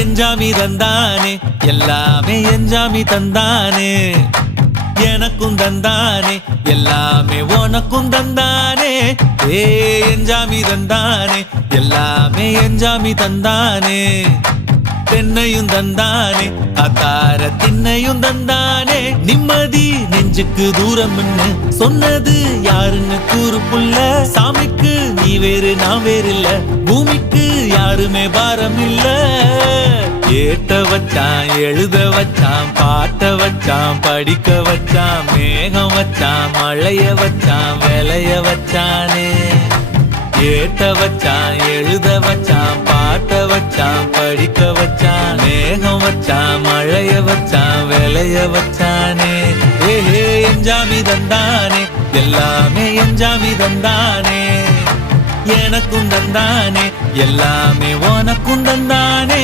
எஞ்சாமி தந்தானே எல்லாமே எஞ்சாமி தந்தானே எனக்கும் தந்தானே எல்லாமே உனக்கும் தந்தானே ஏ எஞ்சாமி தந்தானே எல்லாமே எஞ்சாமி தந்தானே தென்னையும் தந்தானே அத்தார திண்ணையும் தந்தானே நிம்மதி நெஞ்சுக்கு தூரம் சொன்னது யாருன்னு கூறு புள்ள சாமிக்கு நீ வேறு நான் வேறு இல்ல பூமிக்கு யாருமே பாரம் இல்ல ஏட்ட வச்சான் எழுத வச்சான் பாட்ட வச்சான் படிக்க வச்சான் மேகம் வச்சான் மழைய வச்சான் விளைய வச்சானே ஏட்ட வச்சான் எழுத வச்சான் பாட்ட வச்சான் படிக்க வச்சான் மேகம் வச்சான் மழைய வச்சான் விளைய வச்சானே ஏ எஞ்சாமி தந்தானே எல்லாமே எஞ்சாமி தந்தானே எனக்கும் தந்தானே எல்லாமே உனக்கும் தந்தானே